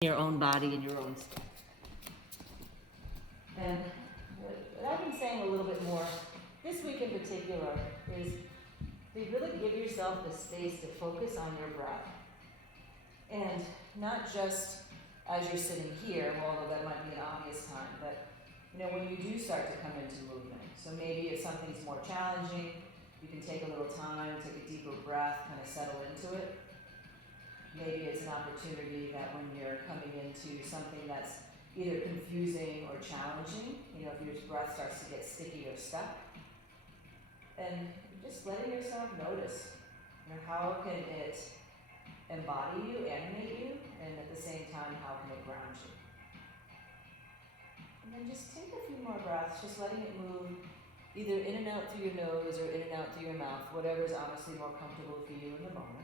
your own body and your own stuff. And what I've been saying a little bit more this week in particular is to really give yourself the space to focus on your breath. And not just as you're sitting here, although that might be an obvious time, but when you do start to come into movement. So maybe if something's more challenging, you can take a little time, take a deeper breath, kind of settle into it. Maybe it's an opportunity that when you're coming into something that's either confusing or challenging, if your breath starts to get sticky or stuck, and just letting yourself notice, how can it embody you, animate you, and at the same time, how can it ground you? And then just take a few more breaths, just letting it move either in and out through your nose or in and out through your mouth, whatever's honestly more comfortable for you in the moment.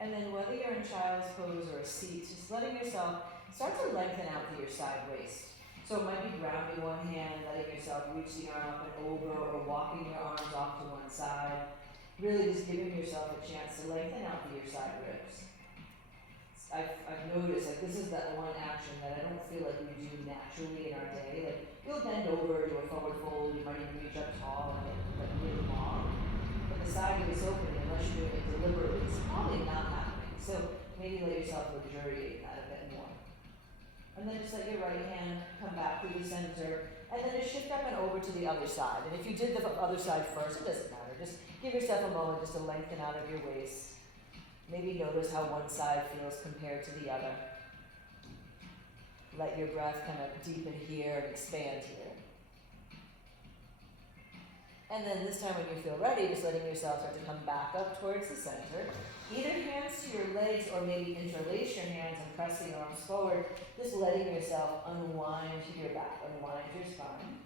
And then whether you're in child's pose or a seat, just letting yourself start to lengthen out through your side waist. So it might be grounding one hand, letting yourself reach the arm up and over, or walking your arms off to one side. Really just giving yourself a chance to lengthen out through your side ribs. I've noticed, this is that one action that I don't feel like we do naturally in our day. You'll bend over, do a forward fold, you might even reach up tall and get really long. But the side is open, unless you're doing it deliberately, it's probably not happening. So maybe let yourself luxuriate that a bit more. And then just let your right hand come back through the center, and then just shift up and over to the other side. And if you did the other side first, it doesn't matter. Just give yourself a moment just to lengthen out of your waist. Maybe notice how one side feels compared to the other. Let your breath kind of deepen here and expand here. And then this time when you feel ready, just letting yourself start to come back up towards the center. Either hands to your legs or maybe interlace your hands and press the arms forward. Just letting yourself unwind your back, unwind your spine.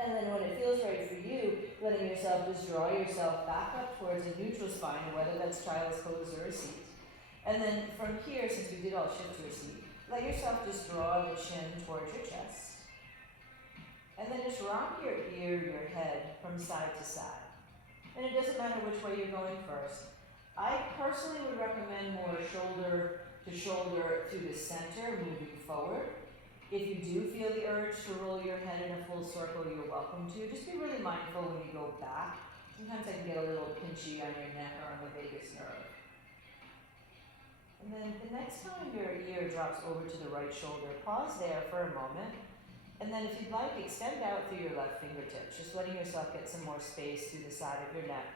And then when it feels right for you, letting yourself just draw yourself back up towards a neutral spine, whether that's child's pose or a seat. And then from here, since we did all shift to a seat, let yourself just draw the chin towards your chest. And then just rock your ear, your head from side to side. And it doesn't matter which way you're going first. I personally would recommend more shoulder to shoulder through the center, moving forward. If you do feel the urge to roll your head in a full circle, you're welcome to. Just be really mindful when you go back. Sometimes I can get a little pinchy on your neck or on the vagus nerve. And then the next time your ear drops over to the right shoulder, pause there for a moment. And then if you'd like, extend out through your left fingertips, just letting yourself get some more space through the side of your neck.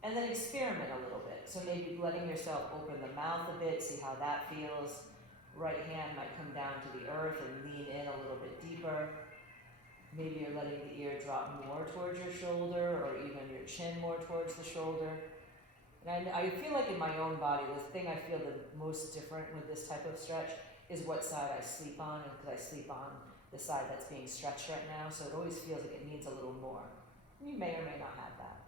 And then experiment a little bit. So maybe letting yourself open the mouth a bit, see how that feels. Right hand might come down to the earth and lean in a little bit deeper. Maybe you're letting the ear drop more towards your shoulder, or even your chin more towards the shoulder. And I feel like in my own body, the thing I feel the most different with this type of stretch is what side I sleep on, and because I sleep on the side that's being stretched right now, so it always feels like it needs a little more. You may or may not have that.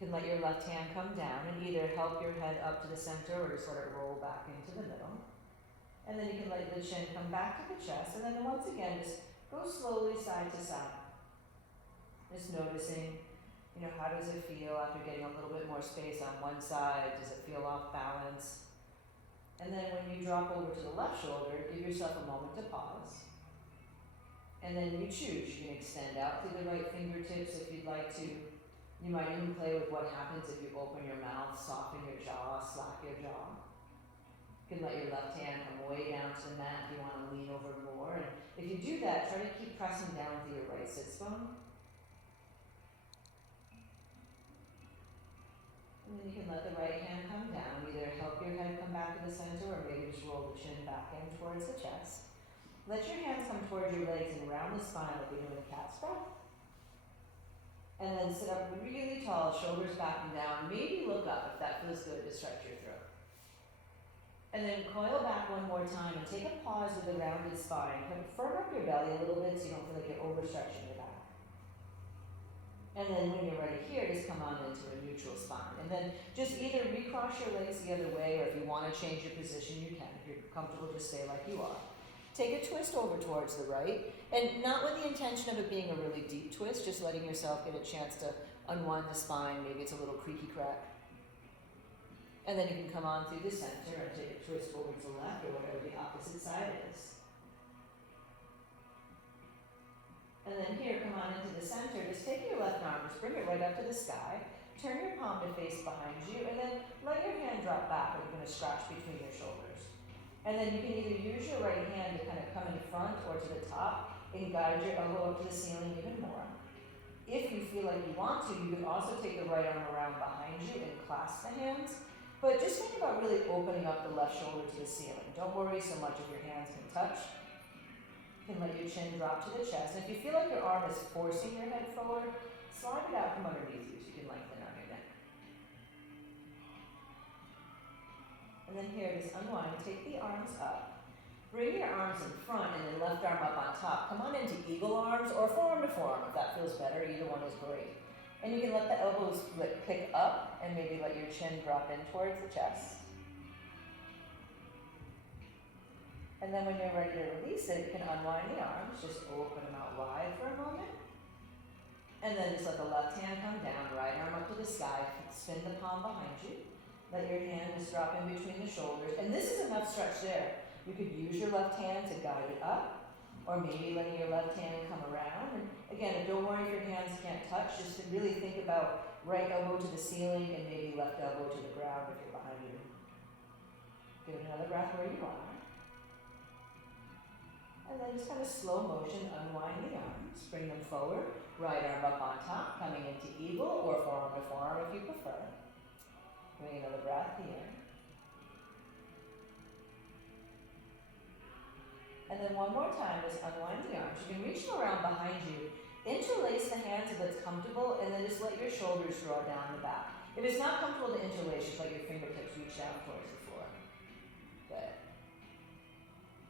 You can let your left hand come down and either help your head up to the center or sort of roll back into the middle. And then you can let the chin come back to the chest, and then once again, just go slowly side to side. Just noticing, how does it feel after getting a little bit more space on one side? Does it feel off balance? And then when you drop over to the left shoulder, give yourself a moment to pause. And then you choose. You can extend out through the right fingertips if you'd like to. You might even play with what happens if you open your mouth, soften your jaw, slack your jaw. You can let your left hand come way down to the mat if you want to lean over more. And if you do that, try to keep pressing down through your right sits bone. And then you can let the right hand come down. Either help your head come back to the center, or maybe just roll the chin back in towards the chest. Let your hands come towards your legs and round the spine like you're doing a cat's breath. And then sit up really tall, shoulders back and down. Maybe look up if that feels good to stretch your throat. And then coil back one more time and take a pause with a rounded spine. Kind of firm up your belly a little bit so you don't feel like you're overstretching your back. And then when you're ready here, just come on into a neutral spine. And then just either recross your legs the other way, or if you want to change your position, you can. If you're comfortable, just stay like you are. Take a twist over towards the right, and not with the intention of it being a really deep twist, just letting yourself get a chance to unwind the spine, maybe it's a little creaky crack. And then you can come on through the center and take a twist over to the left or whatever the opposite side is. And then here, come on into the center, just take your left arm, just bring it right up to the sky, turn your palm to face behind you, and then let your hand drop back, or you're going to scratch between your shoulders. And then you can either use your right hand to kind of come in front or to the top and guide your elbow up to the ceiling even more. If you feel like you want to, you can also take the right arm around behind you and clasp the hands. But just think about really opening up the left shoulder to the ceiling. Don't worry so much if your hands can touch. You can let your chin drop to the chest. And if you feel like your arm is forcing your head forward, slide it out from underneath you so you can lengthen out your neck. And then here, just unwind, take the arms up. Bring your arms in front and then left arm up on top. Come on into eagle arms or forearm to forearm if that feels better. Either one is great. And you can let the elbows pick up and maybe let your chin drop in towards the chest. And then when you're ready to release it, you can unwind the arms, just open them out wide for a moment. And then just let the left hand come down, right arm up to the sky, spin the palm behind you. Let your hand just drop in between the shoulders. And this is enough stretch there. You could use your left hand to guide it up, or maybe letting your left hand come around. And again, don't worry if your hands can't touch, just to really think about right elbow to the ceiling and maybe left elbow to the ground if you're behind you. Give it another breath where you are. And then just kind of slow motion, unwind the arms, bring them forward, right arm up on top, coming into eagle or forearm to forearm if you prefer. Bring another breath here. And then one more time, just unwind the arms. You can reach them around behind you, interlace the hands if it's comfortable, and then just let your shoulders draw down the back. If it's not comfortable to interlace, just let your fingertips reach down towards the floor. Good.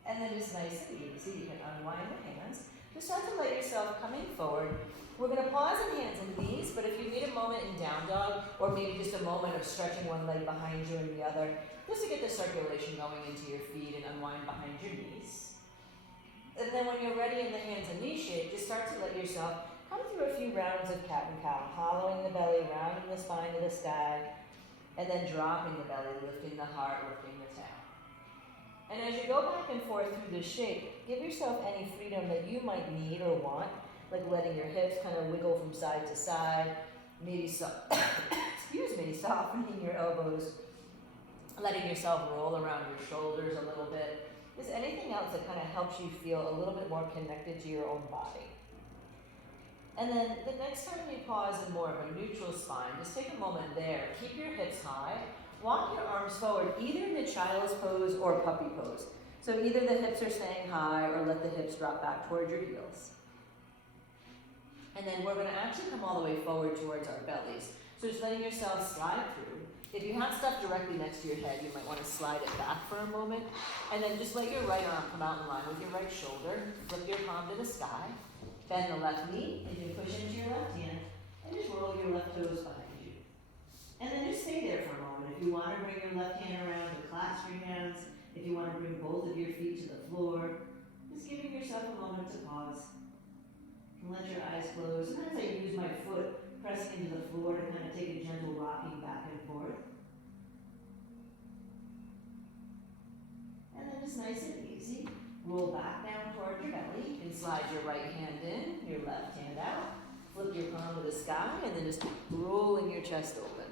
And then just nice and easy, you can unwind the hands. Just start to let yourself coming forward. We're going to pause in hands and knees, but if you need a moment in down dog, or maybe just a moment of stretching one leg behind you and the other, just to get the circulation going into your feet and unwind behind your knees. And then when you're ready in the hands and knee shape, just start to let yourself come through a few rounds of cat and cow, hollowing the belly, rounding the spine to the sky, and then dropping the belly, lifting the heart, lifting the tail. And as you go back and forth through this shape, give yourself any freedom that you might need or want, like letting your hips kind of wiggle from side to side, maybe softening your elbows, letting yourself roll around your shoulders a little bit. Is anything else that kind of helps you feel a little bit more connected to your own body? And then the next time you pause in more of a neutral spine, just take a moment there. Keep your hips high. Walk your arms forward, either in the child's pose or puppy pose. So either the hips are staying high or let the hips drop back towards your heels. And then we're going to actually come all the way forward towards our bellies. So just letting yourself slide through. If you have stuff directly next to your head, you might want to slide it back for a moment. And then just let your right arm come out in line with your right shoulder. Flip your palm to the sky. Bend the left knee, and you push into your left hand. And just roll your left toes behind you. And then just stay there for a moment. If you want to bring your left hand around to clasp your hands, if you want to bring both of your feet to the floor, just giving yourself a moment to pause. And let your eyes close. Sometimes I use my foot pressing into the floor to kind of take a gentle rocking back and forth. And then just nice and easy, roll back down toward your belly. You can slide your right hand in, your left hand out, flip your palm to the sky, and then just rolling your chest open.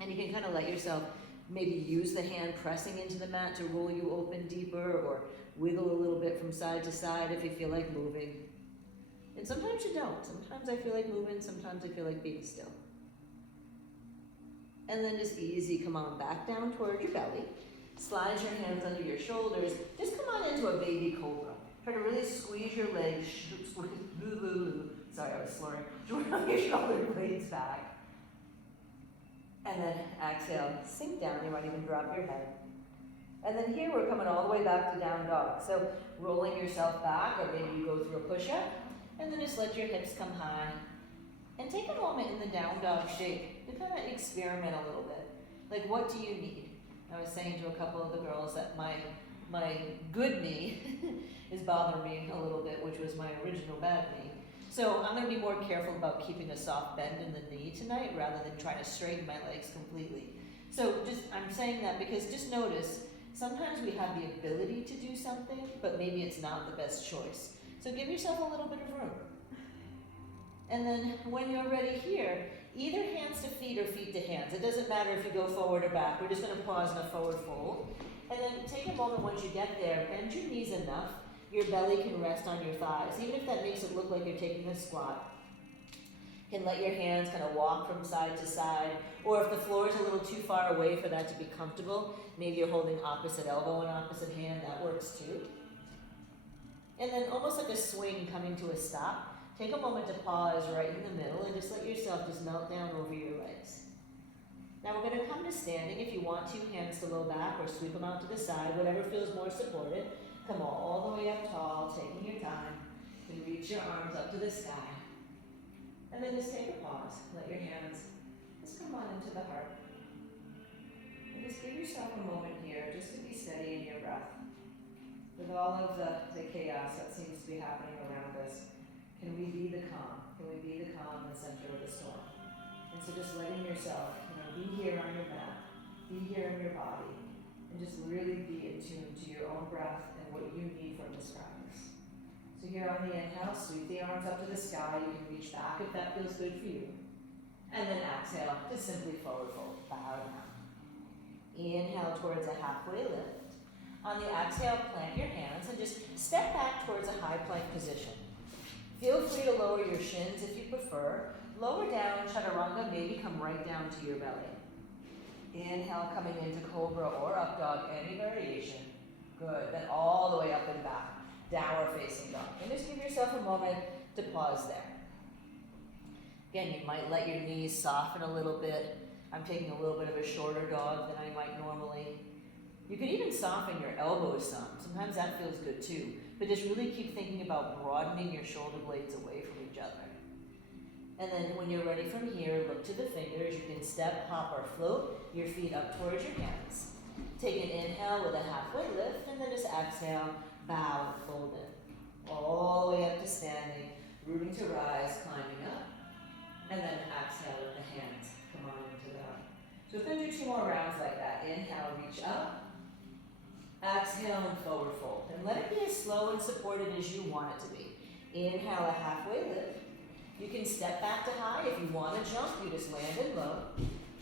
And you can kind of let yourself maybe use the hand pressing into the mat to roll you open deeper, or wiggle a little bit from side to side if you feel like moving. And sometimes you don't. Sometimes I feel like moving, sometimes I feel like being still. And then just easy, come on back down toward your belly. Slide your hands under your shoulders. Just come on into a baby cobra. Try to really squeeze your legs. Sorry, I was slurring. Draw your shoulder blades back. And then exhale, sink down. You might even drop your head. And then here we're coming all the way back to down dog. So rolling yourself back, or maybe you go through a push-up. And then just let your hips come high. And take a moment in the down dog shape to kind of experiment a little bit. Like, what do you need? I was saying to a couple of the girls that my good knee is bothering me a little bit, which was my original bad knee. So I'm going to be more careful about keeping a soft bend in the knee tonight rather than trying to straighten my legs completely. So I'm saying that because just notice, sometimes we have the ability to do something, but maybe it's not the best choice. So give yourself a little bit of room. And then when you're ready here, either hands to feet or feet to hands. It doesn't matter if you go forward or back. We're just going to pause in a forward fold. And then take a moment once you get there, bend your knees enough. Your belly can rest on your thighs, even if that makes it look like you're taking a squat. You can let your hands kind of walk from side to side, or if the floor is a little too far away for that to be comfortable, maybe you're holding opposite elbow and opposite hand, that works too. And then almost like a swing coming to a stop, take a moment to pause right in the middle and just let yourself just melt down over your legs. Now we're going to come to standing. If you want to, hands to low back or sweep them out to the side, whatever feels more supported. Come all the way up tall, taking your time. You can reach your arms up to the sky. And then just take a pause. Let your hands just come on into the heart. And just give yourself a moment here just to be steady in your breath. With all of the chaos that seems to be happening around us, can we be the calm? Can we be the calm in the center of the storm? And so just letting yourself, be here on your mat, be here in your body, and just really be in tune to your own breath and what you need from this practice. So here on the inhale, sweep the arms up to the sky. You can reach back if that feels good for you. And then exhale, just simply forward fold, bow down. Inhale towards a halfway lift. On the exhale, plant your hands and just step back towards a high plank position. Feel free to lower your shins if you prefer. Lower down, chaturanga, maybe come right down to your belly. Inhale, coming into cobra or up dog, any variation. Good, then all the way up and back. Downward facing dog. And just give yourself a moment to pause there. Again, you might let your knees soften a little bit. I'm taking a little bit of a shorter dog than I might normally. You can even soften your elbows some. Sometimes that feels good too. But just really keep thinking about broadening your shoulder blades away from each other. And then when you're ready from here, look to the fingers. You can step, hop, or float your feet up towards your hands. Take an inhale with a halfway lift, and then just exhale, bow and fold in. All the way up to standing, rooting to rise, climbing up. And then exhale with the hands. Come on into the heart. So we're going to do 2 more rounds like that. Inhale, reach up. Exhale and forward fold. And let it be as slow and supported as you want it to be. Inhale, a halfway lift. You can step back to high. If you want to jump, you just land it low.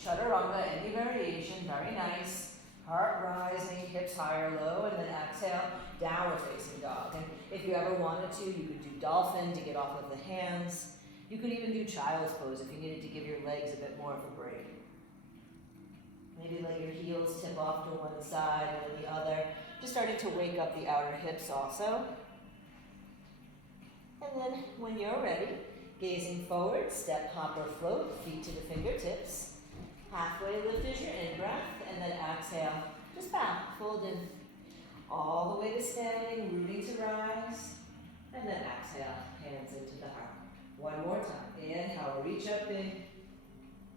Chaturanga, any variation, very nice. Heart rising, hips higher, low, and then exhale, downward facing dog. And if you ever wanted to, you could do dolphin to get off of the hands. You could even do child's pose if you needed to give your legs a bit more of a break. Maybe let your heels tip off to one side or the other. Just starting to wake up the outer hips also. And then when you're ready, gazing forward, step, hop, or float, feet to the fingertips. Halfway lift is your in-breath, and then exhale, just bow, fold in. All the way to standing, rooting to rise, and then exhale, hands into the heart. One more time. Inhale, reach up big.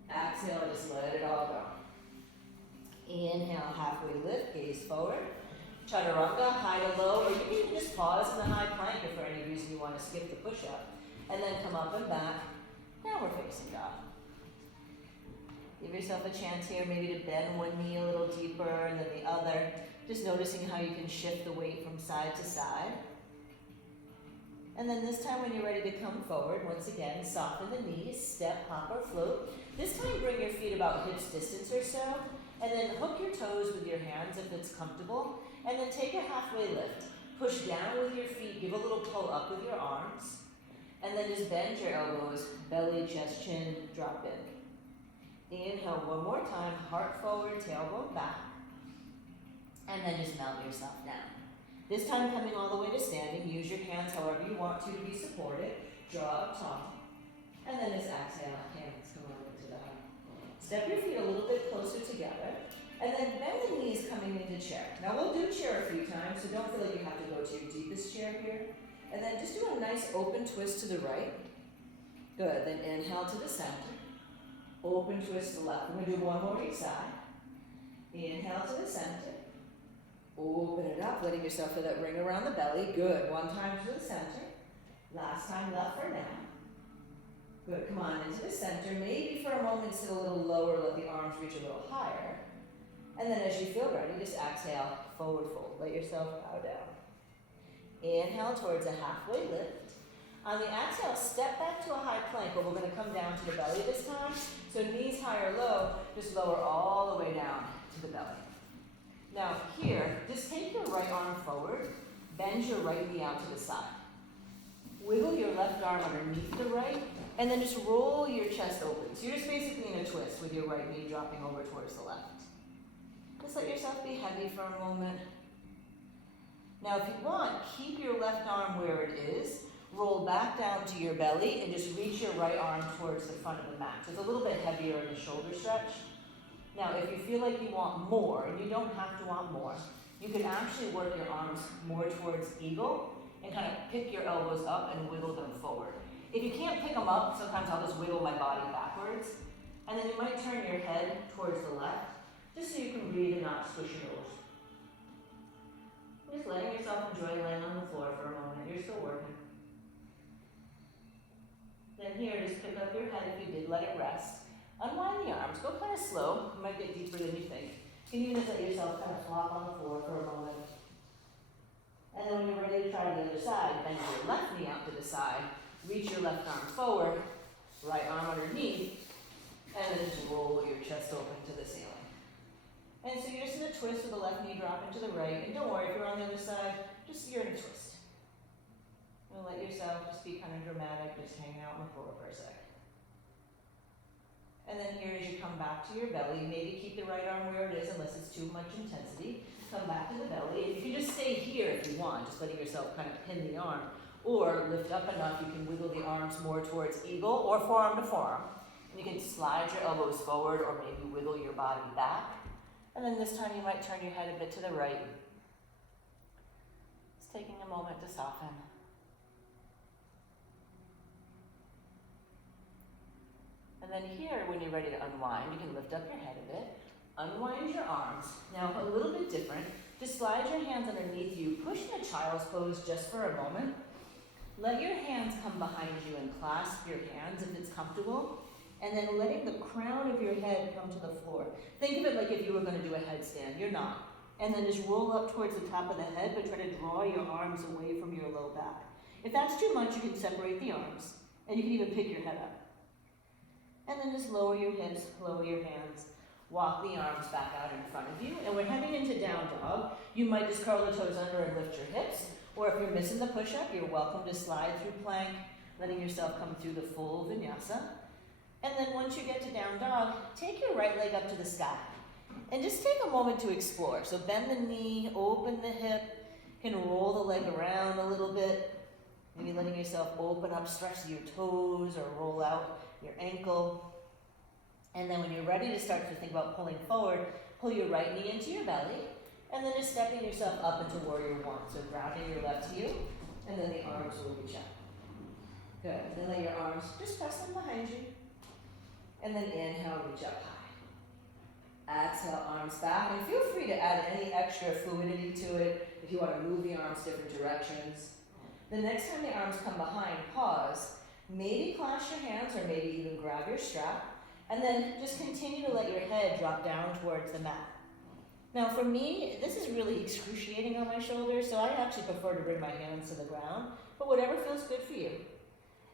Exhale, just let it all go. Inhale, halfway lift, gaze forward. Chaturanga, high to low, or you can even just pause in the high plank if for any reason you want to skip the push-up. And then come up and back, downward facing dog. Give yourself a chance here maybe to bend one knee a little deeper and then the other. Just noticing how you can shift the weight from side to side. And then this time when you're ready to come forward, once again, soften the knees, step, hop, or float. This time bring your feet about hips distance or so. And then hook your toes with your hands if it's comfortable. And then take a halfway lift. Push down with your feet, give a little pull up with your arms. And then just bend your elbows, belly, chest, chin, drop in. Inhale one more time, heart forward, tailbone back. And then just melt yourself down. This time coming all the way to standing, use your hands however you want to be supported. Draw up tall. And then just exhale, hands come on into the heart. Step your feet a little bit closer together. And then bend the knees coming into chair. Now we'll do chair a few times, so don't feel like you have to go to your deepest chair here. And then just do a nice open twist to the right. Good, then inhale to the center. Open twist to the left. We're going to do one more each side. Inhale to the center. Open it up, letting yourself feel that ring around the belly. Good, one time to the center. Last time left for now. Good, come on into the center. Maybe for a moment sit a little lower, let the arms reach a little higher. And then as you feel ready, just exhale, forward fold. Let yourself bow down. Inhale towards a halfway lift. On the exhale, step back to a high plank, but we're going to come down to the belly this time. So knees high or low, just lower all the way down to the belly. Now here, just take your right arm forward, bend your right knee out to the side. Wiggle your left arm underneath the right, and then just roll your chest open. So you're just basically in a twist with your right knee dropping over towards the left. Just let yourself be heavy for a moment. Now if you want, keep your left arm where it is, roll back down to your belly, and just reach your right arm towards the front of the mat. So it's a little bit heavier in the shoulder stretch. Now if you feel like you want more, and you don't have to want more, you can actually work your arms more towards eagle, and kind of pick your elbows up and wiggle them forward. If you can't pick them up, sometimes I'll just wiggle my body backwards. And then you might turn your head towards the left, just so you can breathe and not squish your nose. Just letting yourself enjoy laying on the floor for a moment. You're still working. Then here, just pick up your head if you did let it rest. Unwind the arms. Go kind of slow. You might get deeper than you think. You can even just let yourself kind of flop on the floor for a moment. And then when you're ready to try the other side, bend your left knee out to the side, reach your left arm forward, right arm underneath, and then just roll your chest open to the ceiling. And so you're just in a twist with the left knee dropping to the right, and don't worry if you're on the other side, just you're in a twist. And let yourself just be kind of dramatic, just hang out on the floor for a sec. And then here, as you come back to your belly, maybe keep the right arm where it is unless it's too much intensity. Come back to the belly, and you can just stay here if you want, just letting yourself kind of pin the arm. Or lift up enough, you can wiggle the arms more towards eagle or forearm to forearm. And you can slide your elbows forward or maybe wiggle your body back. And then this time you might turn your head a bit to the right. Just taking a moment to soften. And then here, when you're ready to unwind, you can lift up your head a bit. Unwind your arms. Now, a little bit different. Just slide your hands underneath you. Push in a child's pose just for a moment. Let your hands come behind you and clasp your hands if it's comfortable. And then letting the crown of your head come to the floor. Think of it like if you were going to do a headstand. You're not. And then just roll up towards the top of the head, but try to draw your arms away from your low back. If that's too much, you can separate the arms. And you can even pick your head up. And then just lower your hips, lower your hands. Walk the arms back out in front of you. And we're heading into down dog. You might just curl the toes under and lift your hips. Or if you're missing the push-up, you're welcome to slide through plank, letting yourself come through the full vinyasa. And then once you get to down dog, take your right leg up to the sky. And just take a moment to explore. So bend the knee, open the hip, you can roll the leg around a little bit. Maybe letting yourself open up, stretch your toes, or roll out your ankle. And then when you're ready to start to think about pulling forward, pull your right knee into your belly, and then just stepping yourself up into warrior one. So grounding your left heel, and then the arms will reach out. Good. Then let your arms just press them behind you. And then inhale, reach up high. Exhale, arms back. And feel free to add any extra fluidity to it if you want to move the arms different directions. The next time the arms come behind, pause. Maybe clasp your hands or maybe even grab your strap. And then just continue to let your head drop down towards the mat. Now for me, this is really excruciating on my shoulders, so I actually prefer to bring my hands to the ground, but whatever feels good for you.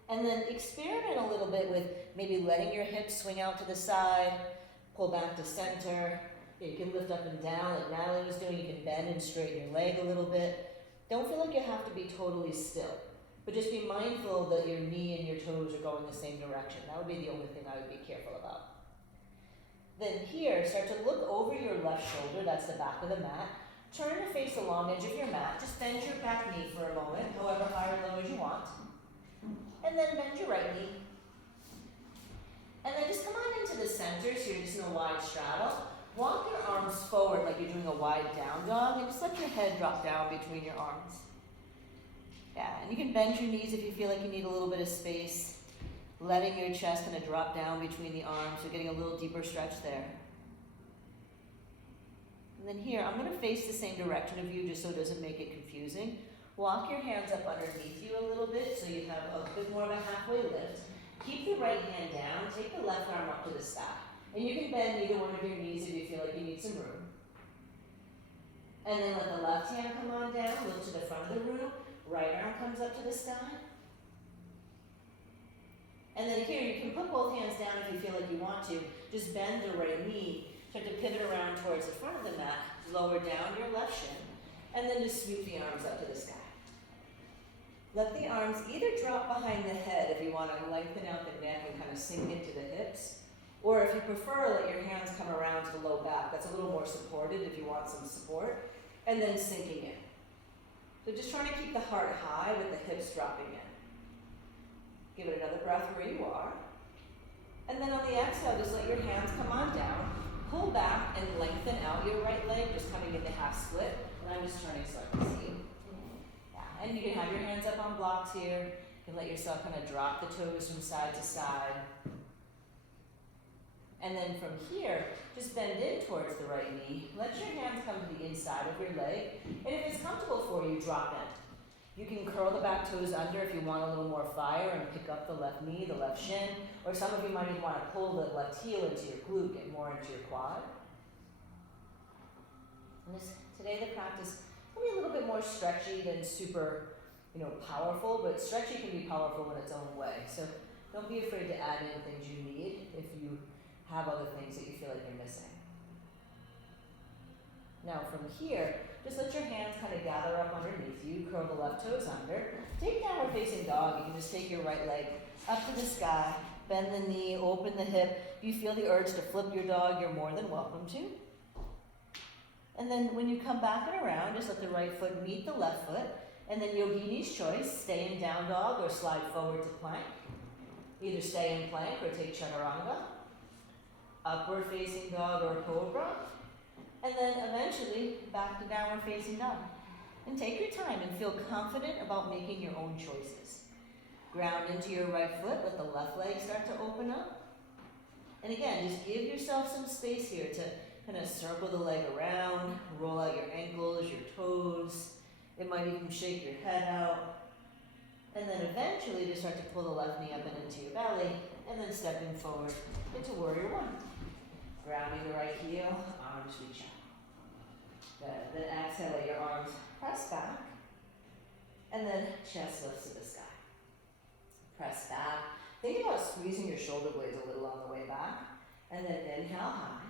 And then experiment a little bit with maybe letting your hips swing out to the side, pull back to center. You can lift up and down like Natalie was doing. You can bend and straighten your leg a little bit. Don't feel like you have to be totally still, but just be mindful that your knee and your toes are going the same direction. That would be the only thing I would be careful about. Then here, start to look over your left shoulder, that's the back of the mat. Turn to face the long edge of your mat. Just bend your back knee for a moment, however high or low as you want. And then bend your right knee. And then just come on into the center, so you're just in a wide straddle. Walk your arms forward like you're doing a wide down dog, and just let your head drop down between your arms. Yeah, and you can bend your knees if you feel like you need a little bit of space. Letting your chest kind of drop down between the arms, so getting a little deeper stretch there. And then here, I'm going to face the same direction of you just so it doesn't make it confusing. Walk your hands up underneath you a little bit so you have a bit more of a halfway lift. keep the right hand down, take the left arm up to the sky. And you can bend either one of your knees if you feel like you need some room. And then let the left hand come on down, look to the front of the room, right arm comes up to the sky. And then here, you can put both hands down if you feel like you want to. Just bend the right knee, start to pivot around towards the front of the mat, lower down your left shin, and then just sweep the arms up to the sky. Let the arms either drop behind the head if you want to lengthen out the neck and kind of sink into the hips, or if you prefer, let your hands come around to the low back. That's a little more supported if you want some support, and then sinking in. So just trying to keep the heart high with the hips dropping in. Give it another breath where you are. And then on the exhale, just let your hands come on down. Pull back and lengthen out your right leg, just coming into half split. And I'm just turning so I can see. Yeah. And you can have your hands up on blocks here. You can let yourself kind of drop the toes from side to side. And then from here, just bend in towards the right knee. Let your hands come to the inside of your leg. And if it's comfortable for you, drop in. You can curl the back toes under if you want a little more fire and pick up the left knee, the left shin, or some of you might even want to pull the left heel into your glute, get more into your quad. And today the practice will be a little bit more stretchy than super, powerful, but stretchy can be powerful in its own way. So don't be afraid to add in things you need if you have other things that you feel like you're missing. Now from here, just let your hands kind of gather up underneath you, curl the left toes under. Take downward facing dog. You can just take your right leg up to the sky, bend the knee, open the hip. If you feel the urge to flip your dog, you're more than welcome to. And then when you come back and around, just let the right foot meet the left foot. And then yogini's choice, stay in down dog or slide forward to plank. Either stay in plank or take chaturanga. Upward facing dog or cobra. And then eventually back to downward facing dog. And take your time and feel confident about making your own choices. Ground into your right foot, let the left leg start to open up. And again, just give yourself some space here to kind of circle the leg around, roll out your ankles, your toes. It might even shake your head out. And then eventually just start to pull the left knee up and into your belly, and then stepping forward into warrior one. Grounding the right heel, arms reach out. Good. Then exhale, let your arms press back. And then chest lifts to the sky. Press back. Think about squeezing your shoulder blades a little on the way back. And then inhale high.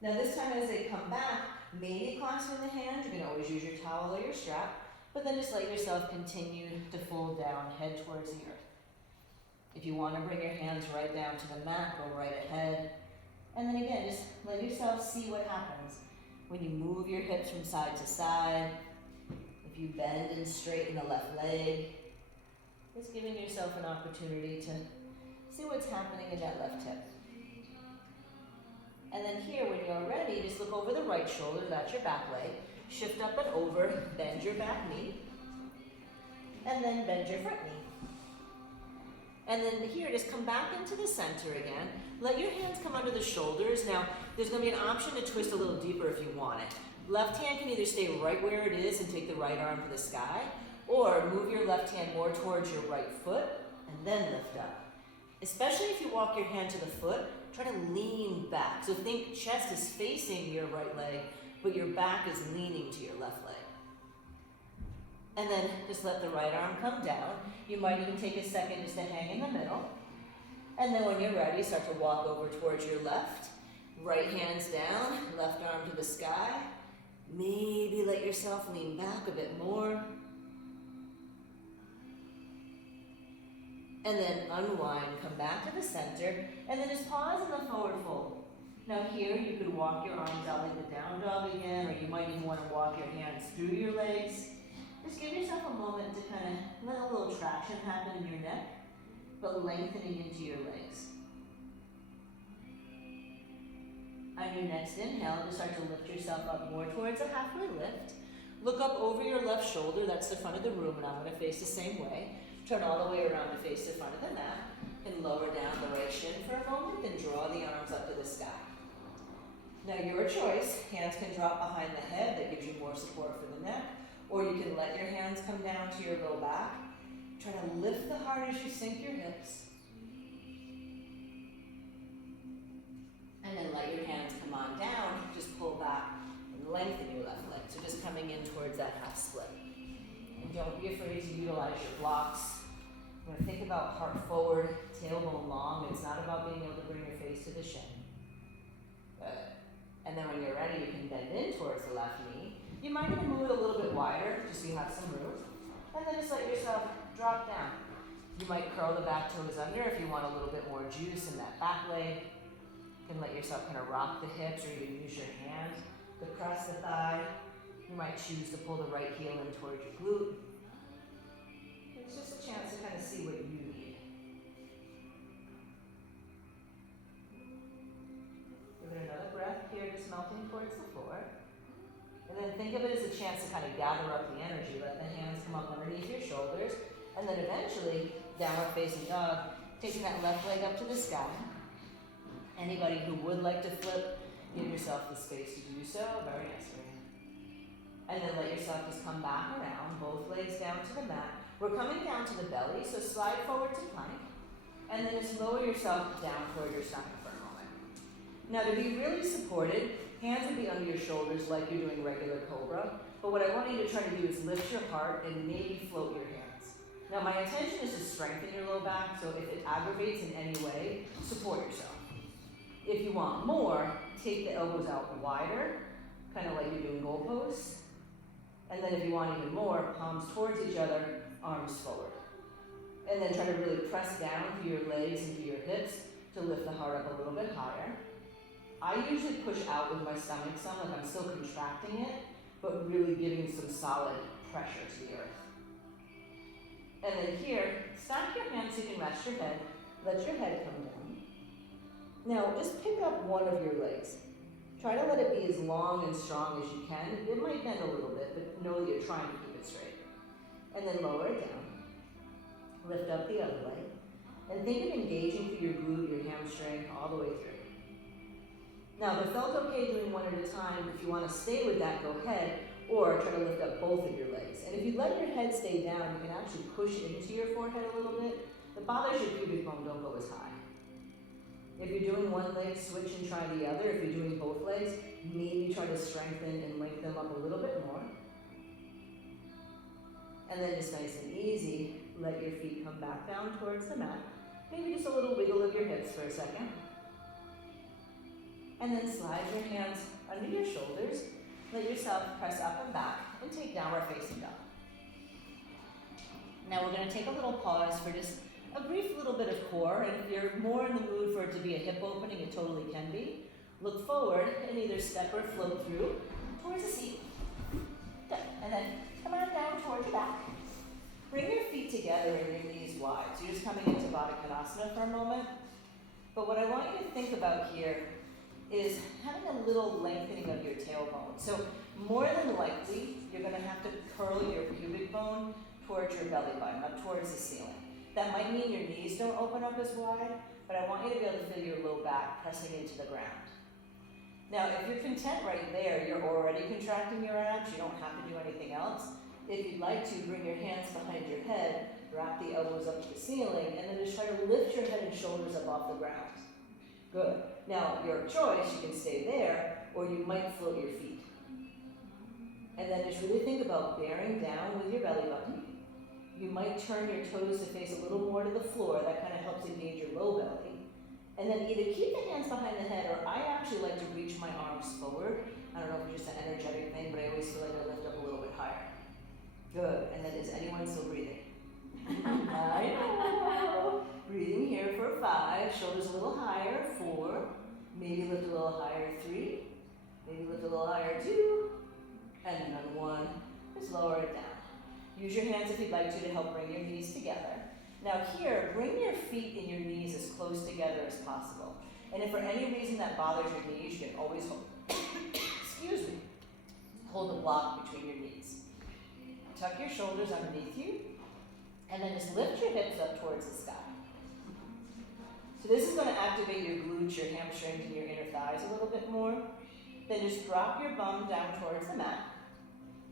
Now this time as they come back, maybe clasping the hands. You can always use your towel or your strap. But then just let yourself continue to fold down, head towards the earth. If you want to bring your hands right down to the mat, go right ahead. And then again, just let yourself see what happens when you move your hips from side to side. If you bend and straighten the left leg, just giving yourself an opportunity to see what's happening in that left hip. And then here, when you're ready, just look over the right shoulder, that's your back leg. Shift up and over, bend your back knee, and then bend your front knee. And then here, just come back into the center again. Let your hands come under the shoulders. Now, there's going to be an option to twist a little deeper if you want it. Left hand can either stay right where it is and take the right arm to the sky, or move your left hand more towards your right foot and then lift up. Especially if you walk your hand to the foot, try to lean back. So think chest is facing your right leg, but your back is leaning to your left leg. And then just let the right arm come down. You might even take a second just to hang in the middle. And then when you're ready, start to walk over towards your left. Right hands down, left arm to the sky. Maybe let yourself lean back a bit more. And then unwind, come back to the center, and then just pause in the forward fold. Now here, you could walk your arms out like the down dog again, or you might even want to walk your hands through your legs. Just give yourself a moment to kind of let a little traction happen in your neck, but lengthening into your legs. On your next inhale, just start to lift yourself up more towards a halfway lift. Look up over your left shoulder, that's the front of the room, and I'm going to face the same way. Turn all the way around to face the front of the mat, and lower down the right shin for a moment, then draw the arms up to the sky. Now your choice, hands can drop behind the head, that gives you more support for the neck, or you can let your hands come down to your low back. Try to lift the heart as you sink your hips. lengthen your left leg. So just coming in towards that half split. And don't be afraid to utilize your blocks. You're gonna think about heart forward, tailbone long. It's not about being able to bring your face to the shin. Good. And then when you're ready, you can bend in towards the left knee. You might even move it a little bit wider, just so you have some room. And then just let yourself drop down. You might curl the back toes under if you want a little bit more juice in that back leg. You can let yourself kind of rock the hips, or even use your hand to press the thigh. You might choose to pull the right heel in towards your glute. It's just a chance to kind of see what you need. Give it another breath here, just melting towards the floor. And then think of it as a chance to kind of gather up the energy. Let the hands come up underneath your shoulders. And then eventually, downward facing dog, taking that left leg up to the sky. Anybody who would like to flip, give yourself the space to do so. Very nice, Maria. And then let yourself just come back around, both legs down to the mat. We're coming down to the belly, so slide forward to plank. And then just lower yourself down toward your stomach for a moment. Now to be really supported, hands would be under your shoulders like you're doing regular cobra. But what I want you to try to do is lift your heart and maybe float your hands. Now my intention is to strengthen your low back, so if it aggravates in any way, support yourself. If you want more, take the elbows out wider, kind of like you're doing goalposts. And then if you want even more, palms towards each other, arms forward. And then try to really press down through your legs and through your hips to lift the heart up a little bit higher. I usually push out with my stomach some, like I'm still contracting it, but really giving some solid pressure to the earth. And then here, stack your hands so you can rest your head. Let your head come down. Now, just pick up one of your legs. Try to let it be as long and strong as you can. It might bend a little bit, but know that you're trying to keep it straight. And then lower it down. Lift up the other leg. And think of engaging through your glute, your hamstring, all the way through. Now, if it felt okay doing one at a time, if you want to stay with that, go ahead. Or try to lift up both of your legs. And if you let your head stay down, you can actually push into your forehead a little bit. If it bothers your pubic bone, don't go as high. If you're doing one leg, switch and try the other. If you're doing both legs, maybe try to strengthen and link them up a little bit more. And then just nice and easy, let your feet come back down towards the mat. Maybe just a little wiggle of your hips for a second. And then slide your hands under your shoulders. Let yourself press up and back and take downward facing dog. Now we're going to take a little pause for just a brief little bit of core, and if you're more in the mood for it to be a hip opening, it totally can be. Look forward and either step or float through towards the seat. Good. And then come on down towards your back. Bring your feet together and your knees wide. So you're just coming into Baddha Konasana for a moment. But what I want you to think about here is having a little lengthening of your tailbone. So more than likely, you're going to have to curl your pubic bone towards your belly button, up towards the ceiling. That might mean your knees don't open up as wide, but I want you to be able to feel your low back pressing into the ground. Now, if you're content right there, you're already contracting your abs, you don't have to do anything else. If you'd like to, bring your hands behind your head, wrap the elbows up to the ceiling, and then just try to lift your head and shoulders up off the ground. Good. Now, your choice, you can stay there, or you might float your feet. And then just really think about bearing down with your belly button. You might turn your toes to face a little more to the floor. That kind of helps engage your low belly. And then either keep the hands behind the head, or I actually like to reach my arms forward. I don't know if it's just an energetic thing, but I always feel like I lift up a little bit higher. Good. And then is anyone still breathing? I know. Breathing here for 5. Shoulders a little higher. 4. Maybe lift a little higher. 3. Maybe lift a little higher. 2. And then 1. Just lower it down. Use your hands if you'd like to help bring your knees together. Now here, bring your feet and your knees as close together as possible. And if for any reason that bothers your knees, you can always hold, excuse me, hold a block between your knees. Tuck your shoulders underneath you, and then just lift your hips up towards the sky. So this is going to activate your glutes, your hamstrings, and your inner thighs a little bit more. Then just drop your bum down towards the mat,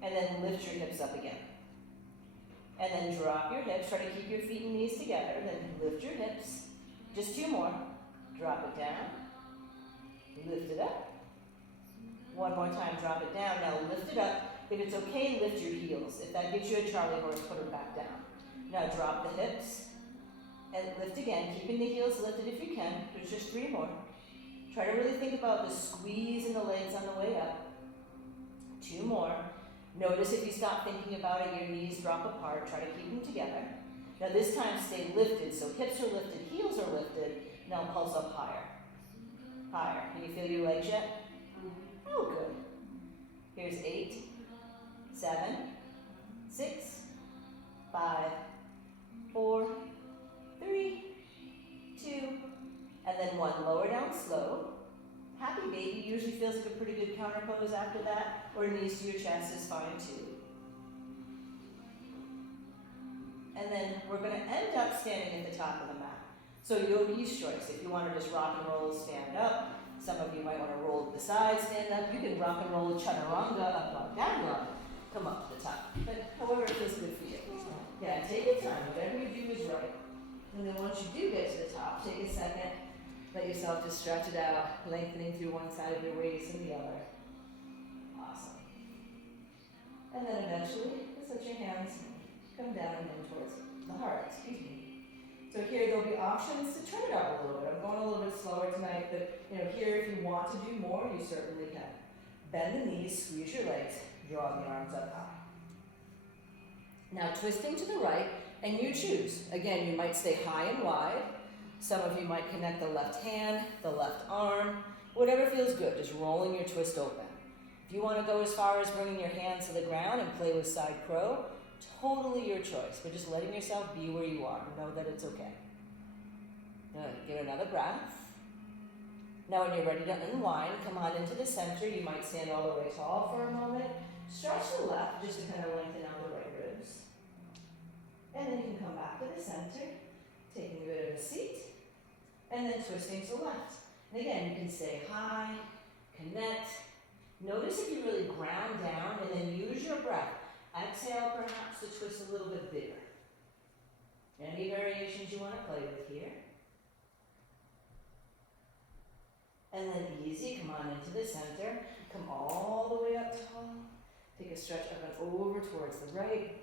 and then lift your hips up again. And then drop your hips, try to keep your feet and knees together, then lift your hips. Just 2 more. Drop it down, lift it up, One more time, drop it down. Now lift it up. If it's okay, lift your heels. If that gives you a Charlie horse, put them back down. Now drop the hips and lift again, keeping the heels lifted if you can. There's just 3 more. Try to really think about the squeeze in the legs on the way up. 2 more. Notice if you stop thinking about it, your knees drop apart. Try to keep them together. Now this time stay lifted, so hips are lifted, heels are lifted. Now pulse up higher. Higher. Can you feel your legs yet? Oh, good. Here's 8, 7, 6, 5, 4, 3, 2, and then 1. Lower down slow. Happy baby usually feels like a pretty good counter pose after that, or knees to your chest is fine too. And then we're going to end up standing at the top of the mat. So yogi's choice. If you want to just rock and roll, stand up. Some of you might want to roll to the side, stand up. You can rock and roll chaturanga, up dog, down dog. Come up to the top. But however it feels good for you. Yeah, take your time. Whatever you do is right. And then once you do get to the top, take a second. Let yourself just stretch it out, lengthening through one side of your waist and the other. Awesome. And then eventually, just let your hands come down and in towards the heart, excuse me. So here there'll be options to turn it up a little bit. I'm going a little bit slower tonight, but here if you want to do more, you certainly can. Bend the knees, squeeze your legs, draw the arms up high. Now twisting to the right, and you choose. Again, you might stay high and wide. Some of you might connect the left hand, the left arm, whatever feels good, just rolling your twist open. If you want to go as far as bringing your hands to the ground and play with side crow, totally your choice, but just letting yourself be where you are. Know that it's okay. Good. Get another breath. Now when you're ready to unwind, come on into the center. You might stand all the way tall for a moment. Stretch the left just to kind of lengthen out the right ribs. And then you can come back to the center, taking a bit of a seat, and then twisting to the left. And again, you can stay high, connect. Notice if you really ground down and then use your breath. Exhale perhaps to twist a little bit bigger. Any variations you want to play with here. And then easy, come on into the center. Come all the way up tall. Take a stretch up and over towards the right.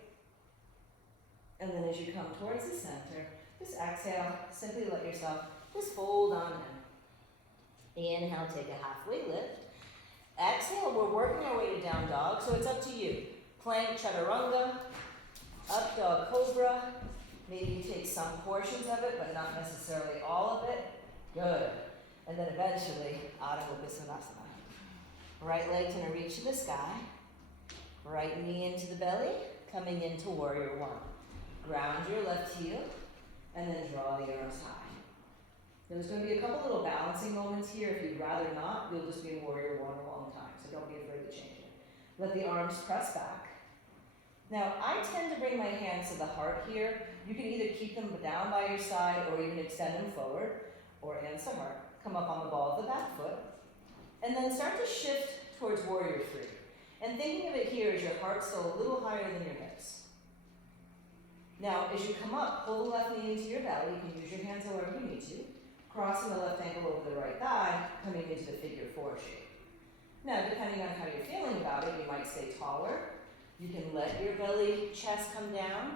And then as you come towards the center, just exhale, simply let yourself just fold on in. Inhale, take a halfway lift. Exhale, we're working our way to down dog, so it's up to you. Plank chaturanga, up dog cobra. Maybe you take some portions of it, but not necessarily all of it. Good. And then eventually, Adho Mukha Svanasana. Right leg gonna reach to the sky. Right knee into the belly, coming into warrior 1. Ground your left heel, and then draw the arms high. There's going to be a couple little balancing moments here. If you'd rather not, you'll just be in warrior 1 a long time, so don't be afraid to change it. Let the arms press back. Now, I tend to bring my hands to the heart here. You can either keep them down by your side or even extend them forward, or hands to heart. Come up on the ball of the back foot. And then start to shift towards warrior 3. And thinking of it here as your heart's still a little higher than your hips. Now, as you come up, pull the left knee into your belly. You can use your hands however you need to. Crossing the left ankle over the right thigh, coming into the figure 4 shape. Now, depending on how you're feeling about it, you might stay taller. You can let your belly, chest come down.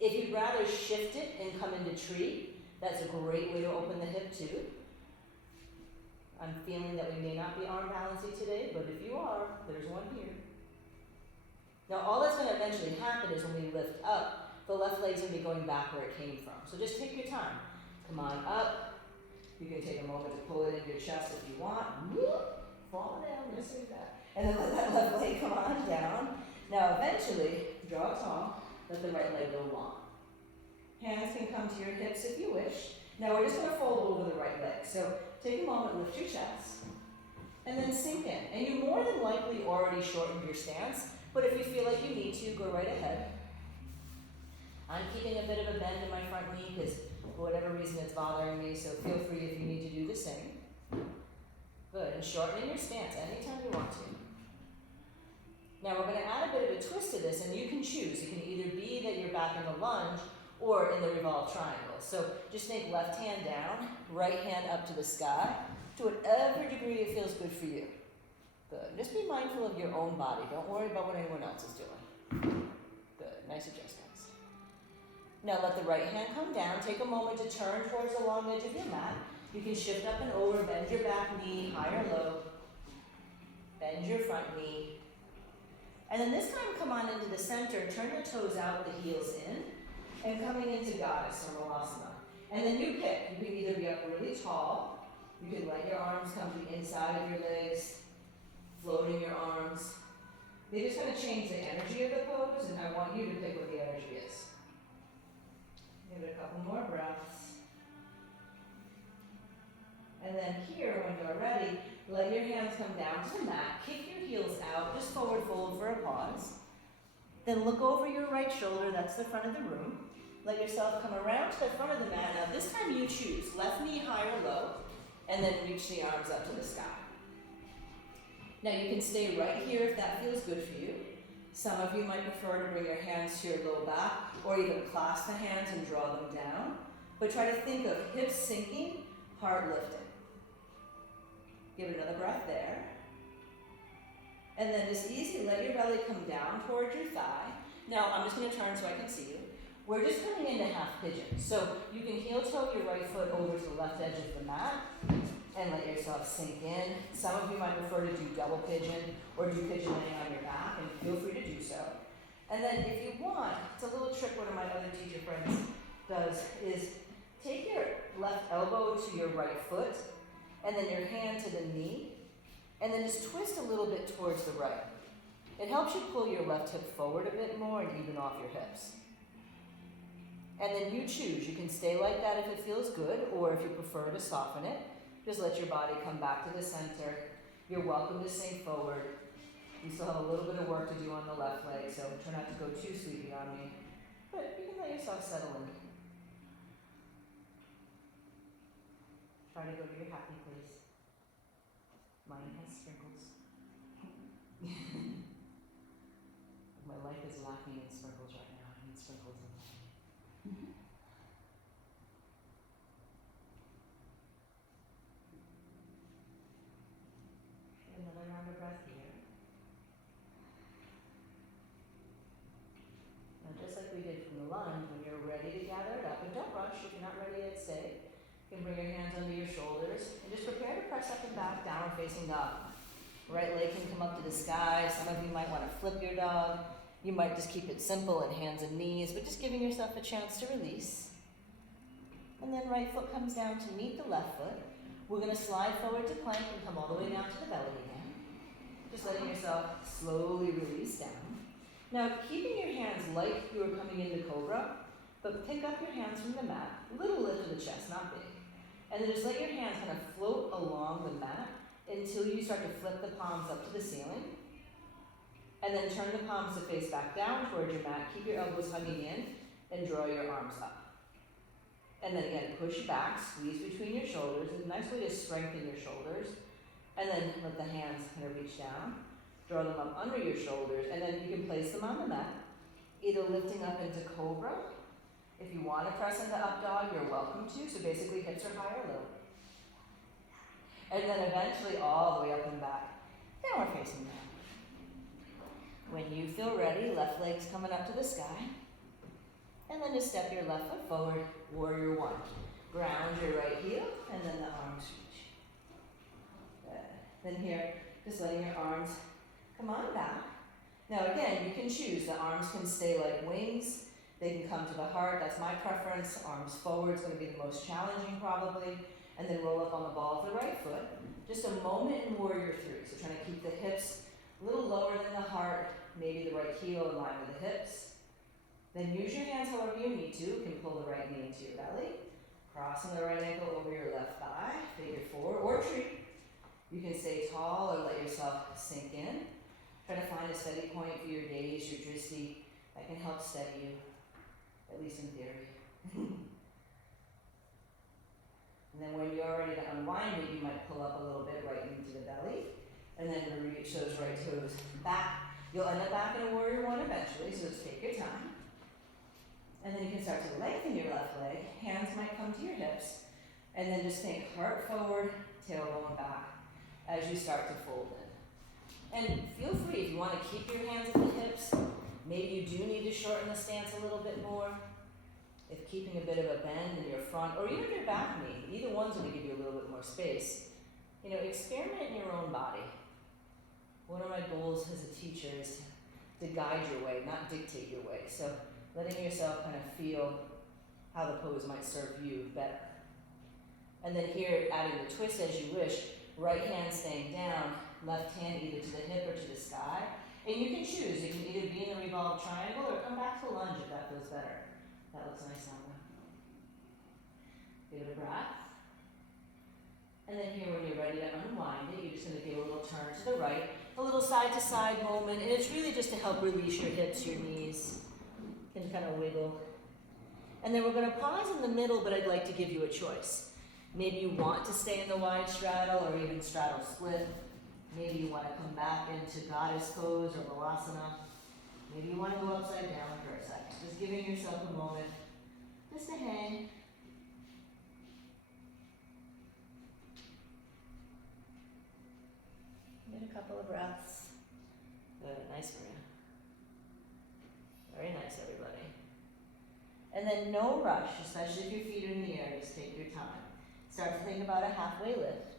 If you'd rather shift it and come into tree, that's a great way to open the hip too. I'm feeling that we may not be arm balancing today, but if you are, there's one here. Now, all that's going to eventually happen is when we lift up, the left leg's going to be going back where it came from. So just take your time. Come on up. You can take a moment to pull it into your chest if you want. Whoop, fall down, just like that. And then let that left leg come on down. Now, eventually, draw tall. Let the right leg go long. Hands can come to your hips if you wish. Now, we're just going to fold over the right leg. So take a moment, lift your chest, and then sink in. And you more than likely already shortened your stance, but if you feel like you need to, go right ahead. I'm keeping a bit of a bend in my front knee because for whatever reason it's bothering me, so feel free if you need to do the same. Good, and shortening your stance anytime you want to. Now we're going to add a bit of a twist to this, and you can choose. It can either be that you're back in the lunge or in the revolved triangle. So just think left hand down, right hand up to the sky, to whatever degree it feels good for you. Good. Just be mindful of your own body. Don't worry about what anyone else is doing. Good. Nice adjustments. Now let the right hand come down. Take a moment to turn towards the long edge of your mat. You can shift up and over, bend your back knee, high or low. Bend your front knee. And then this time come on into the center, turn your toes out, the heels in, and coming into goddess or malasana. And then you pick. You can either be up really tall, you can let your arms come to the inside of your legs, floating your arms. They just kind of change the energy of the pose, and I want you to pick what the energy is. Give it a couple more breaths. And then here, when you're ready, let your hands come down to the mat, kick your heels out, just forward fold for a pause. Then look over your right shoulder, that's the front of the room. Let yourself come around to the front of the mat. Now this time you choose, left knee high or low, and then reach the arms up to the sky. Now you can stay right here if that feels good for you. Some of you might prefer to bring your hands to your low back, or even clasp the hands and draw them down. But try to think of hips sinking, heart lifting. Give it another breath there. And then just easy, let your belly come down towards your thigh. Now I'm just going to turn so I can see you. We're just coming into half pigeon. So you can heel toe your right foot over to the left edge of the mat and let yourself sink in. Some of you might prefer to do double pigeon or do pigeon laying on your back, and feel free to do so. And then if you want, it's a little trick one of my other teacher friends does, is take your left elbow to your right foot and then your hand to the knee, and then just twist a little bit towards the right. It helps you pull your left hip forward a bit more and even off your hips. And then you choose. You can stay like that if it feels good, or if you prefer to soften it, just let your body come back to the center. You're welcome to sink forward. You still have a little bit of work to do on the left leg, so try not to go too sleepy on me. But you can let yourself settle in. Try to go to your happy place. Mine has sprinkles. My life is lacking in sprinkles right now. I need sprinkles in mine. Another round of breath here. Now just like we did from the lunge, when you're ready to gather it up, and don't rush, if you're not ready yet, stay. You can bring your hands under your shoulders and just prepare to press up and back, downward facing dog. Right leg can come up to the sky. Some of you might want to flip your dog. You might just keep it simple in hands and knees, but just giving yourself a chance to release. And then right foot comes down to meet the left foot. We're going to slide forward to plank and come all the way down to the belly again. Just letting yourself slowly release down. Now, keeping your hands like you are coming into cobra, but pick up your hands from the mat. Little lift of the chest, not big. And then just let your hands kind of float along the mat until you start to flip the palms up to the ceiling. And then turn the palms to face back down towards your mat. Keep your elbows hugging in and draw your arms up. And then again, push back, squeeze between your shoulders. It's a nice way to strengthen your shoulders. And then let the hands kind of reach down. Draw them up under your shoulders. And then you can place them on the mat, either lifting up into cobra. If you want to press into up dog, you're welcome to. So basically hips are high or low. And then eventually all the way up and back. Downward facing dog. When you feel ready, left leg's coming up to the sky. And then just step your left foot forward, warrior one. Ground your right heel, and then the arms reach. Good. Then here, just letting your arms come on back. Now again, you can choose. The arms can stay like wings. They can come to the heart. That's my preference. Arms forward is going to be the most challenging probably. And then roll up on the ball of the right foot. Just a moment in warrior three. So trying to keep the hips a little lower than the heart, maybe the right heel in line with the hips. Then use your hands however you need to. You can pull the right knee into your belly. Crossing the right ankle over your left thigh. Figure four or tree. You can stay tall or let yourself sink in. Try to find a steady point for your gaze, your drishti, that can help steady you, at least in theory. And then when you're ready to unwind it, you might pull up a little bit right into the belly. And then reach those right toes back. You'll end up back in a warrior one eventually, so just take your time. And then you can start to lengthen your left leg. Hands might come to your hips. And then just think heart forward, tailbone back as you start to fold in. And feel free, if you want to keep your hands at the hips, maybe you do need to shorten the stance a little bit more. If keeping a bit of a bend in your front, or even your back knee, either one's going to give you a little bit more space. You know, experiment in your own body. One of my goals as a teacher is to guide your way, not dictate your way. So letting yourself kind of feel how the pose might serve you better. And then here, adding the twist as you wish, right hand staying down, left hand either to the hip or to the sky. And you can choose, you can either be in the revolved triangle or come back to lunge if that feels better. That looks nice on them. Give it a breath. And then here, when you're ready to unwind it, you're just going to give a little turn to the right, a little side-to-side moment, and it's really just to help release your hips, your knees, and kind of wiggle. And then we're going to pause in the middle, but I'd like to give you a choice. Maybe you want to stay in the wide straddle or even straddle split. Maybe you want to come back into goddess pose or balasana. Maybe you want to go upside down for a second. Just giving yourself a moment just to hang. Get a couple of breaths. Good, nice, Maria. Very nice, everybody. And then no rush, especially if your feet are in the air, just take your time. Start to think about a halfway lift.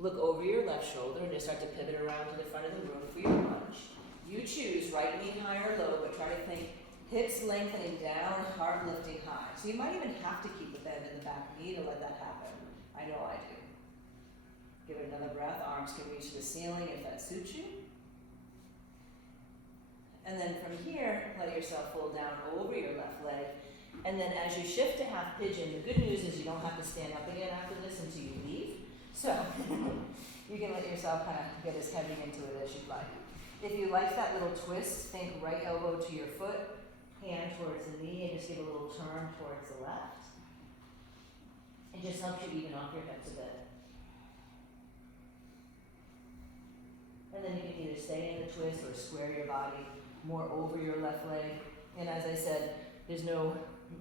Look over your left shoulder and just start to pivot around to the front of the room for your lunge. You choose right knee high or low, but try to think hips lengthening down, heart lifting high. So you might even have to keep a bend in the back knee to let that happen. I know I do. Give it another breath. Arms can reach to the ceiling if that suits you. And then from here, let yourself fold down over your left leg. And then as you shift to half pigeon, the good news is you don't have to stand up again after this until you leave. So you can let yourself kind of get as heavy into it as you'd like. If you like that little twist, think right elbow to your foot, hand towards the knee, and just give a little turn towards the left. It just helps you even off your hips a bit. And then you can either stay in the twist or square your body more over your left leg. And as I said, there's no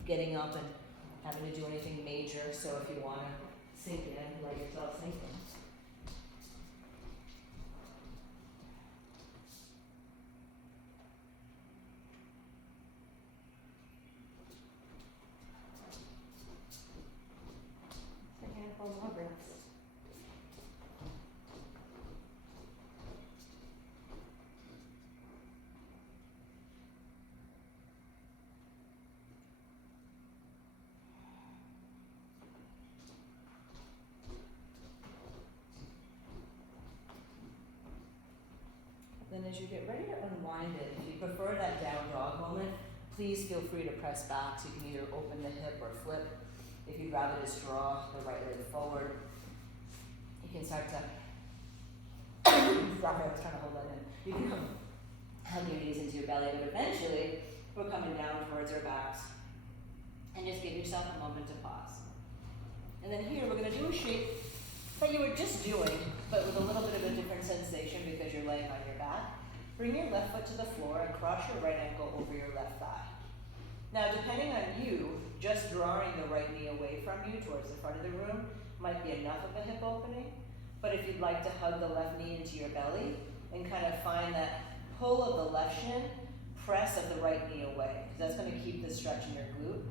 getting up and having to do anything major, so if you want to sink in, let yourself sink in. Just a handful more breaths. Then as you get ready to unwind it, if you prefer that down dog moment, please feel free to press back so you can either open the hip or flip. If you'd rather just draw the right leg forward, you can start to, sorry, I was trying to hold that in. You can hug your knees into your belly, but eventually we're coming down towards our backs. And just give yourself a moment to pause. And then here we're going to do a shape that you were just doing, but with a little bit of a different sensation because you're laying on your back. Bring your left foot to the floor and cross your right ankle over your left thigh. Now, depending on you, just drawing the right knee away from you towards the front of the room might be enough of a hip opening. But if you'd like to hug the left knee into your belly and kind of find that pull of the left shin, press of the right knee away, because that's going to keep the stretch in your glute.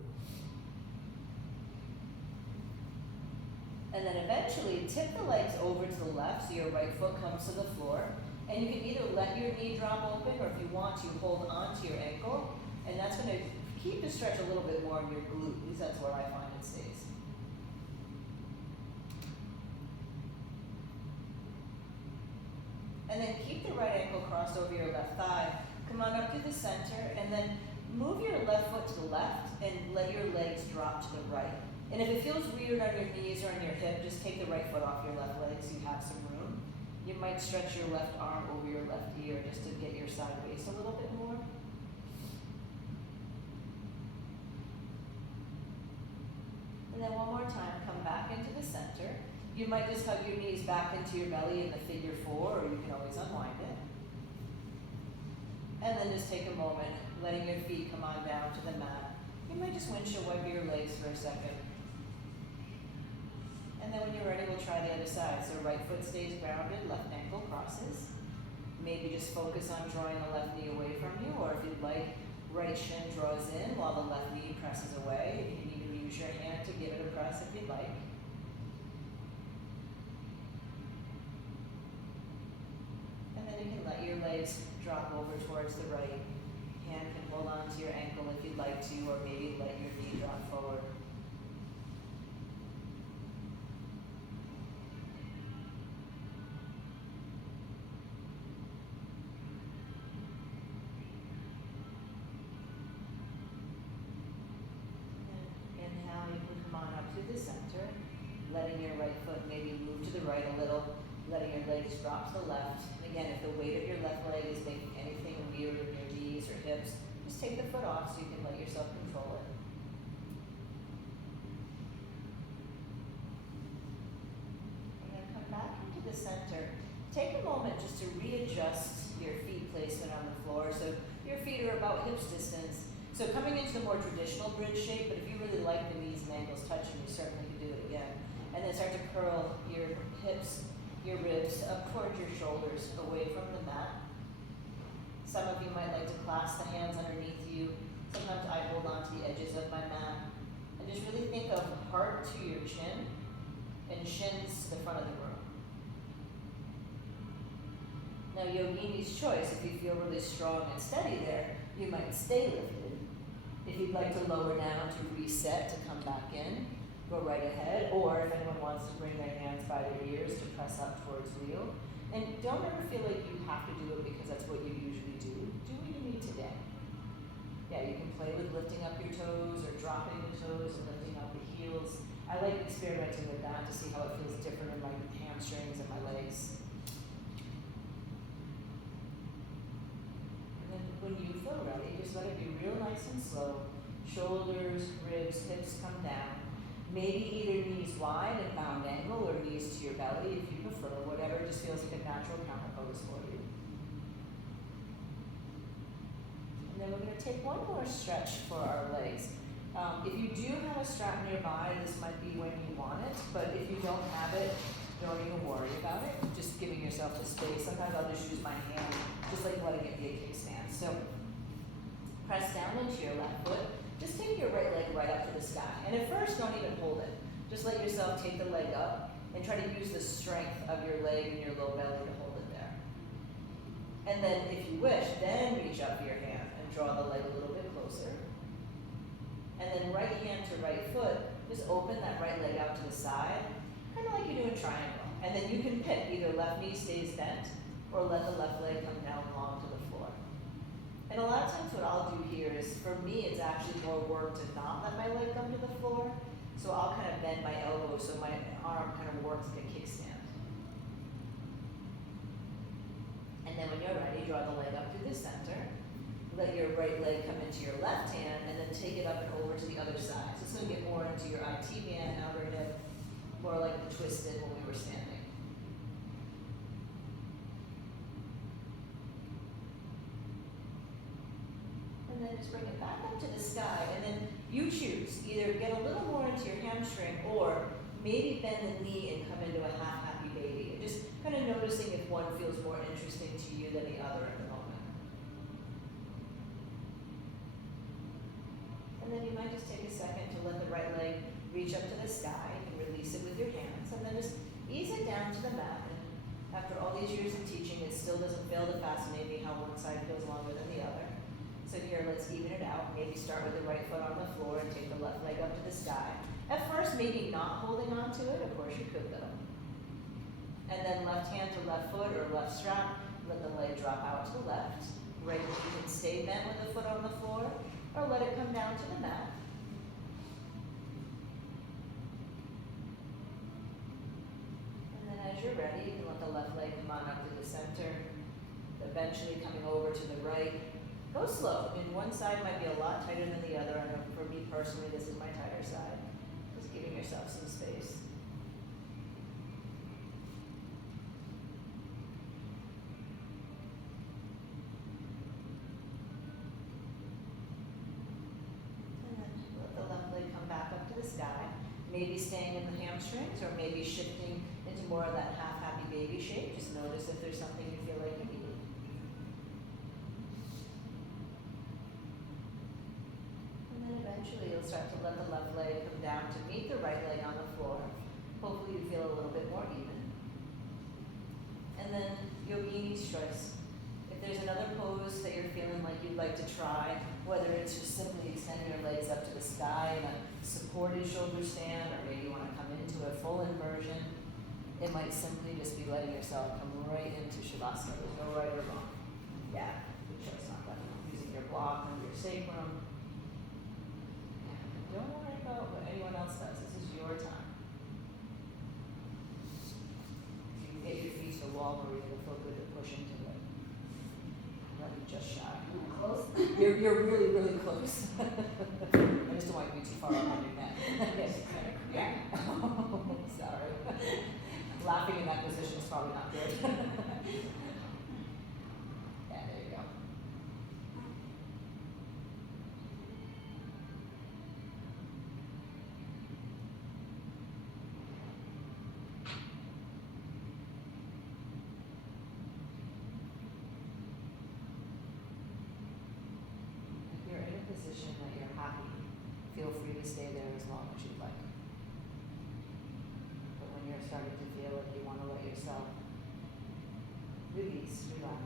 And then eventually tip the legs over to the left so your right foot comes to the floor. And you can either let your knee drop open, or if you want to, hold on to your ankle. And that's going to keep the stretch a little bit more in your glute. At least that's where I find it stays. And then keep the right ankle crossed over your left thigh. Come on up to the center, and then move your left foot to the left and let your legs drop to the right. And if it feels weird on your knees or on your hip, just take the right foot off your left leg so you have some room. You might stretch your left arm over your left ear just to get your side waist a little bit more. And then one more time, come back into the center. You might just hug your knees back into your belly in the figure four, or you can always unwind it. And then just take a moment, letting your feet come on down to the mat. You might just windshield wiper your legs for a second. And then when you're ready, we'll try the other side. So right foot stays grounded, left ankle crosses. maybe just focus on drawing the left knee away from you, or if you'd like, right shin draws in while the left knee presses away. You can even use your hand to give it a press if you'd like. And then you can let your legs drop over towards the right. Hand can hold on to your ankle if you'd like to, or maybe let your knee drop forward. Inhale, you can come on up to the center, letting your right foot maybe move to the right a little, letting your legs drop to the left. And again, if the weight of your left leg is making anything weird in your knees or hips, just take the foot off so you can let yourself control it. And then come back into the center. Take a moment just to readjust your feet placement on the floor. So your feet are about hips distance. So coming into the more traditional bridge shape, but if you really like the knees and ankles touching, you certainly can do it again. And then start to curl your hips, your ribs up towards your shoulders, away from the mat. Some of you might like to clasp the hands underneath you. Sometimes I hold on to the edges of my mat. And just really think of heart to your chin and shins to the front of the room. Now Yogini's choice, if you feel really strong and steady there, you might stay lifted. If you'd like to lower down to reset, to come back in, go right ahead. Or if anyone wants to bring their hands by their ears to press up towards wheel. And don't ever feel like you have to do it because that's what you usually do. Do what you need today. Yeah, you can play with lifting up your toes or dropping the toes and lifting up the heels. I like experimenting with that to see how it feels different in my hamstrings and my legs. And then when you feel ready, just let it be real nice and slow. Shoulders, ribs, hips come down. Maybe either knees wide and bound angle or knees to your belly if you prefer, whatever just feels like a natural counter pose for you. And then we're going to take one more stretch for our legs. If you do have a strap nearby, this might be when you want it, but if you don't have it, don't even worry about it. Just giving yourself the space. Sometimes I'll just use my hand, just like letting it be a kickstand. So press down into your left foot. Just take your right leg right up to the sky. And at first, don't even hold it. Just let yourself take the leg up and try to use the strength of your leg and your low belly to hold it there. And then if you wish, then reach up your hand and draw the leg a little bit closer. And then right hand to right foot, just open that right leg out to the side, kind of like you do in triangle. And then you can pick either left knee stays bent or let the left leg come down long to the floor. And a lot of times what I'll do here is, for me, it's actually more work to not let my leg come to the floor. So I'll kind of bend my elbow so my arm kind of works like a kickstand. And then when you're ready, draw the leg up to the center. Let your right leg come into your left hand, and then take it up and over to the other side. So it's going to get more into your IT band, outer hip, more like the twisted when we were standing. And then just bring it back up to the sky, and then you choose. Either get a little more into your hamstring, or maybe bend the knee and come into a half happy baby. And just kind of noticing if one feels more interesting to you than the other at the moment. And then you might just take a second to let the right leg reach up to the sky and release it with your hands, and then just ease it down to the mat. And after all these years of teaching, it still doesn't fail to fascinate me how one side feels longer than the other. So here, let's even it out. Maybe start with the right foot on the floor and take the left leg up to the sky. At first, maybe not holding on to it. Of course, you could though. And then left hand to left foot or left strap. Let the leg drop out to the left. Right, you can stay bent with the foot on the floor, or let it come down to the mat. And then as you're ready, you can let the left leg come on up to the center, eventually coming over to the right. Go slow. I mean, one side might be a lot tighter than the other. I know for me personally, this is my tighter side. Just giving yourself some space. And then let the left leg come back up to the sky. Maybe staying in the hamstrings, or maybe shifting into more of that half happy baby shape. Just notice if there's something you feel like you need. eventually you'll start to let the left leg come down to meet the right leg on the floor. Hopefully you feel a little bit more even. And then yogini's choice. If there's another pose that you're feeling like you'd like to try, whether it's just simply extending your legs up to the sky in a supported shoulder stand, or maybe you want to come into a full inversion, it might simply just be letting yourself come right into Shavasana. There's no right or wrong. Yeah, good choice, not that one. Using your block under your sacrum. Don't worry about what anyone else does. This is your time. If you can get your feet to the wall, Maria, it'll feel good to push into it. Let me just shy. Close? You're really, really close. I just don't want you to be too far up on your neck. Yeah. Sorry. Laughing in that position is probably not good. Yeah, there you go. If you're in a position that you're happy, feel free to stay there as long as you'd like. But when you're starting to feel like you want to let yourself release, relax.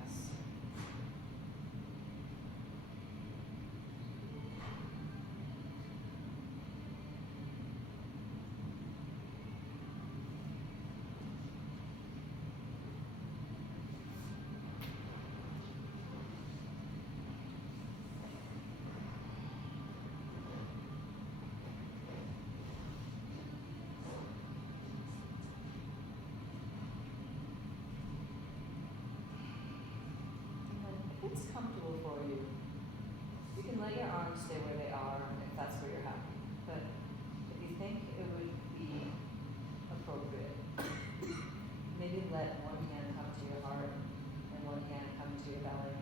If it's comfortable for you, you can let your arms stay where they are if that's where you're happy. But if you think it would be appropriate, maybe let one hand come to your heart and one hand come to your belly.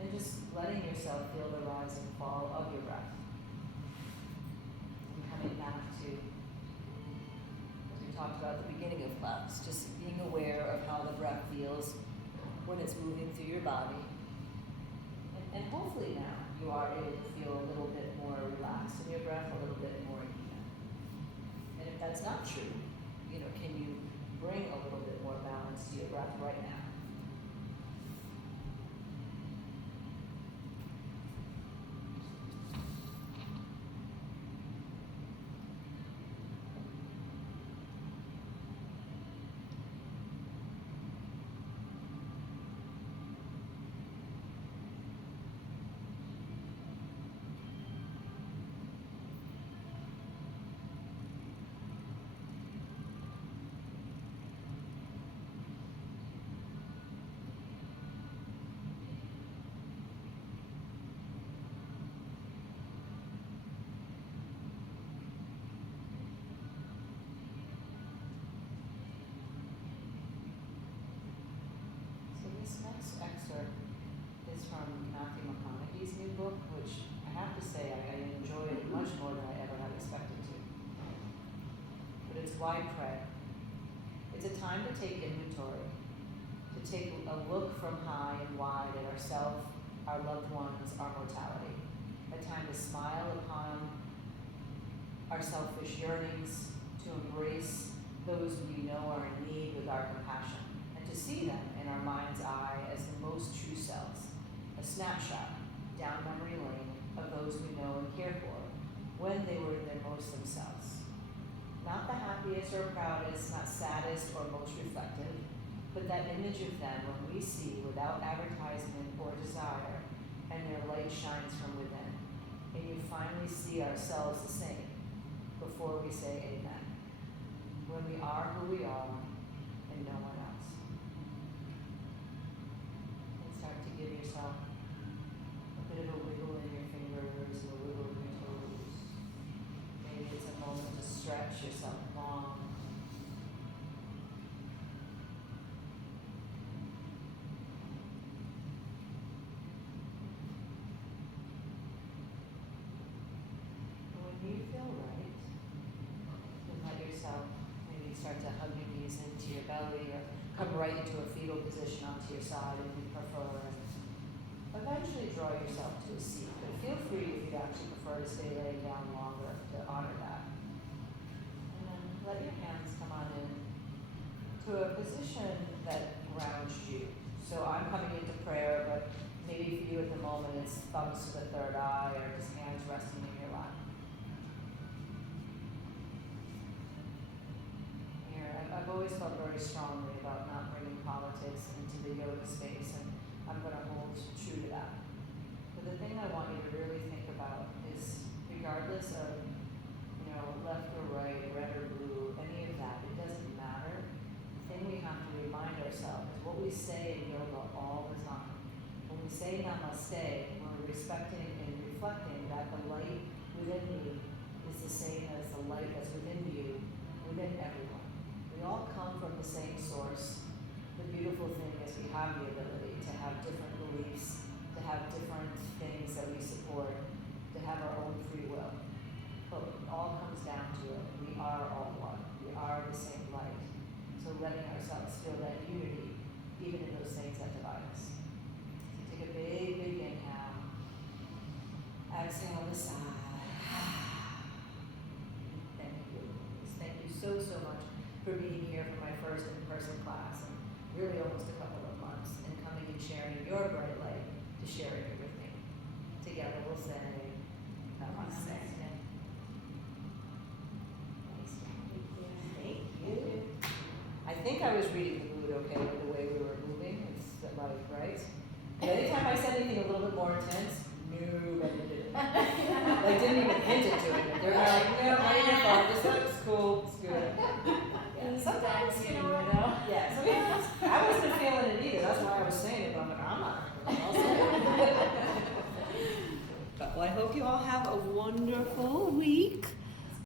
And just letting yourself feel the rise and fall of your breath. And coming back to, as we talked about at the beginning of class, just being aware of how the breath feels when it's moving through your body. And hopefully now you are able to feel a little bit more relaxed in your breath, a little bit more even. And if that's not true, can you bring a little bit more balance to your breath right now? This next excerpt is from Matthew McConaughey's new book, which I have to say I enjoyed much more than I ever had expected to. But it's Why Pray? It's a time to take inventory, to take a look from high and wide at ourselves, our loved ones, our mortality. A time to smile upon our selfish yearnings, to embrace those we know are in need with our compassion, and to see them in our mind's eye as the most true selves, a snapshot down memory lane of those we know and care for when they were their most themselves. Not the happiest or proudest, not saddest or most reflective, but that image of them when we see without advertisement or desire, and their light shines from within, and you finally see ourselves the same before we say amen, when we are who we are and no one else. And start to give yourself a bit of a wiggle in your fingers, a wiggle in your toes. Maybe it's a moment to stretch yourself long. And when you feel right, then let yourself maybe start to hug your knees into your belly, or come right into a fetal position onto your side if you prefer. eventually draw yourself to a seat, but feel free if you'd actually prefer to stay laying down longer to honor that. And then let your hands come on in to a position that grounds you. So I'm coming into prayer, but maybe for you at the moment it's thumbs to the third eye or just hands resting in your lap. Here, I've always felt very strongly about not bringing politics into the yoga space, and I'm going to hold true to that. But the thing I want you to really think about is, regardless of, left or right, red or blue, any of that, it doesn't matter. The thing we have to remind ourselves is what we say in yoga all the time. When we say namaste, we're respecting and reflecting that the light within me is the same as the light that's within you, within everyone. We all come from the same source. The beautiful thing is we have the ability to have different beliefs, to have different things that we support, to have our own free will. But it all comes down to it. We are all one. We are the same light. So letting ourselves feel that unity, even in those things that divide us. So take a big, big inhale. Exhale on the side. Thank you. Thank you so, so much for being here for my first in-person class, and really almost a couple of months, and coming and sharing your bright light to sharing it with me. Together we'll say, Namaste. Thank you. I think I was reading the mood okay with the way we were moving. It's right? And anytime I said anything a little bit more intense, nobody did it. They didn't even hint it to me. They're like, no, not your fault. This looks cool. It's good. Yeah. Sometimes, yeah, sometimes I wasn't feeling it either. That's why I was saying it, but I'm like, I'm not. I'll say it. Well, I hope you all have a wonderful week.